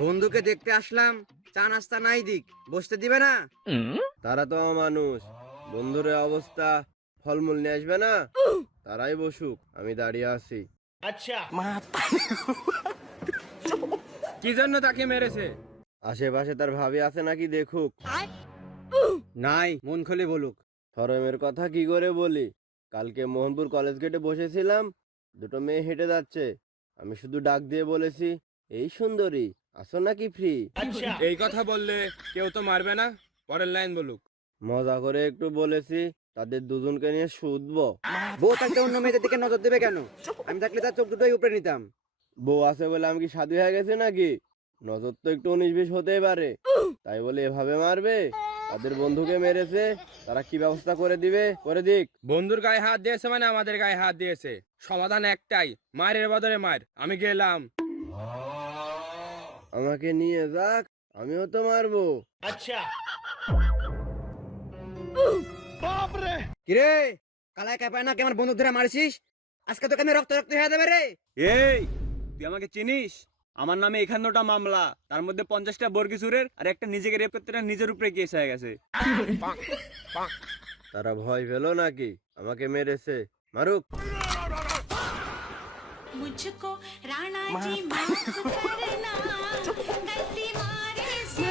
বন্ধুকে দেখতে আসলাম, চা নাস্তা নাই দিক, বসতে দিবে না? তারা তো মানুষ, বন্ধুর এই অবস্থা, ফলমূল নিয়ে আসবে না? তারাই বসুক, আমি দাঁড়িয়ে আছি। আচ্ছা। কি জন্য তাকে মেরেছে? আশেপাশে তার ভাবি আছে নাকি দেখুক। নাই, মন খুলে বলুক। শরমের কথা কি করে বলি? কালকে মোহনপুর কলেজ গেটে বসেছিলাম, দুটো মেয়ে হেঁটে যাচ্ছে, আমি শুধু ডাক দিয়ে বলেছি, এই সুন্দরী, আসো নাকি ফ্রি? আচ্ছা। এই কথা বললে কেউ তো মারবে না, পরের লাইন বলুক। মজা করে একটু বলেছি, তাদের দুজনকে নিয়ে শুধবো। বউ থাকতে অন্য মেয়েদের দিকে নজর দেবে কেন? আমি থাকলে তার চোখ দুটোই উপরে নিতাম। বউ আছে বলে আমি কি সাধু হয়ে গেছে নাকি? নজর তো একটু 19-20 হতেই পারে, তাই বলে এভাবে মারবে? তাদের বন্ধুকে মেরেছে, তারা কি ব্যবস্থা করে দিবে করে দিক। বন্ধুর গায়ে হাত দিয়েছে মানে আমাদের গায়ে হাত দিয়েছে, সমাধান একটাই, মায়ের বদলে মার। আমি গেলাম। আমাকে নিয়ে যাক, আমিও তো মারবো। আচ্ছা। কিরে, কালায় কাপায় না কেমন বন্দুক ধরে মারছিস? আজকে তো কেন রক্ত রক্ত হয়ে যাবে রে? এই, তুই আমাকে চিনিস? আমার নামে 51টা মামলা, তার মধ্যে 50টা বর্গি চুরের আর একটা নিজেকে রেপ করতে নিজের উপরে কেস হয়ে গেছে। তারা ভয় পেলো নাকি? আমাকে মেরেছে, মারুক। मुझको राणा जी माफ करना गलती मारे से